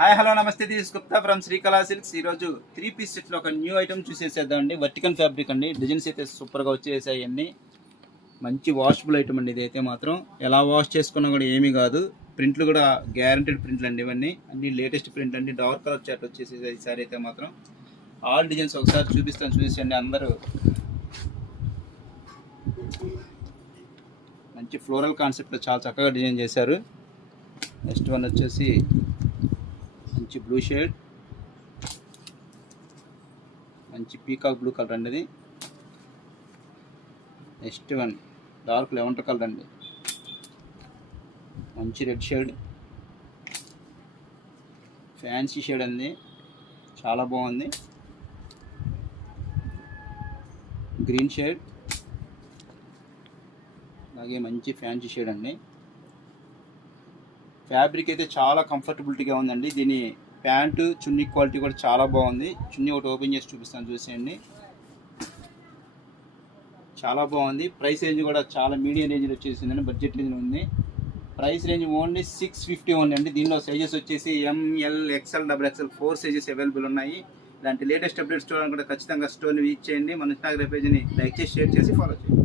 Hi hello నమస్తే, this Gupta from Srikala silks. ఈరోజు 3 piece సెట్లో ఒక న్యూ ఐటమ్ చూసేసేద్దాం అండి. వర్టికల్ ఫ్యాబ్రిక్ అండి. డిజైన్స్ అయితే సూపర్గా వచ్చేసాయి అన్నీ. మంచి వాషబుల్ ఐటమ్ అండి. ఇదైతే మాత్రం ఎలా వాష్ చేసుకున్నా కూడా ఏమీ కాదు. ప్రింట్లు కూడా గ్యారంటీడ్ ప్రింట్లు అండి. ఇవన్నీ అన్ని లేటెస్ట్ ప్రింట్ అండి. డార్క్ కలర్ చాట్ వచ్చేసేసాయి ఈసారి అయితే మాత్రం. ఆల్ డిజైన్స్ ఒకసారి చూపిస్తాను, చూసేయండి అందరూ. మంచి ఫ్లోరల్ కాన్సెప్ట్లో చాలా చక్కగా డిజైన్ చేశారు. నెక్స్ట్ వన్ వచ్చేసి మంచి బ్లూ షేడ్, మంచి పీకాక్ బ్లూ కలర్ అండి ఇది. Next one dark lavender colour అండి. మంచి రెడ్ షేడ్, ఫ్యాన్సీ షేడ్ అండి, చాలా బాగుంది. గ్రీన్ షేడ్, అలాగే మంచి ఫ్యాన్సీ షేడ్ అండి. ఫ్యాబ్రిక్ అయితే చాలా కంఫర్టబిలిటీగా ఉందండి. దీని ప్యాంటు చున్నీ క్వాలిటీ కూడా చాలా బాగుంది. చున్నీ ఒకటి ఓపెన్ చేసి చూపిస్తాను, చూసేయండి. చాలా బాగుంది. ప్రైస్ రేంజ్ కూడా చాలా మీడియం రేంజ్లో వచ్చేసిందండి. బడ్జెట్ రేంజ్ ఉంది. ప్రైస్ రేంజ్ ఓన్లీ 650 ఓన్లీ అండి. దీనిలో సైజెస్ వచ్చేసి ML, XL, XXL 4 sizes available ఉన్నాయి. ఇలాంటి లేటెస్ట్ అప్డేట్స్ చూడాలనుకుంటే ఖచ్చితంగా స్టోర్ని విజిట్ చేయండి. మన ఇన్స్టాగ్రామ్ పేజ్ని లైక్ చేసి, షేర్ చేసి, ఫాలో చేయండి.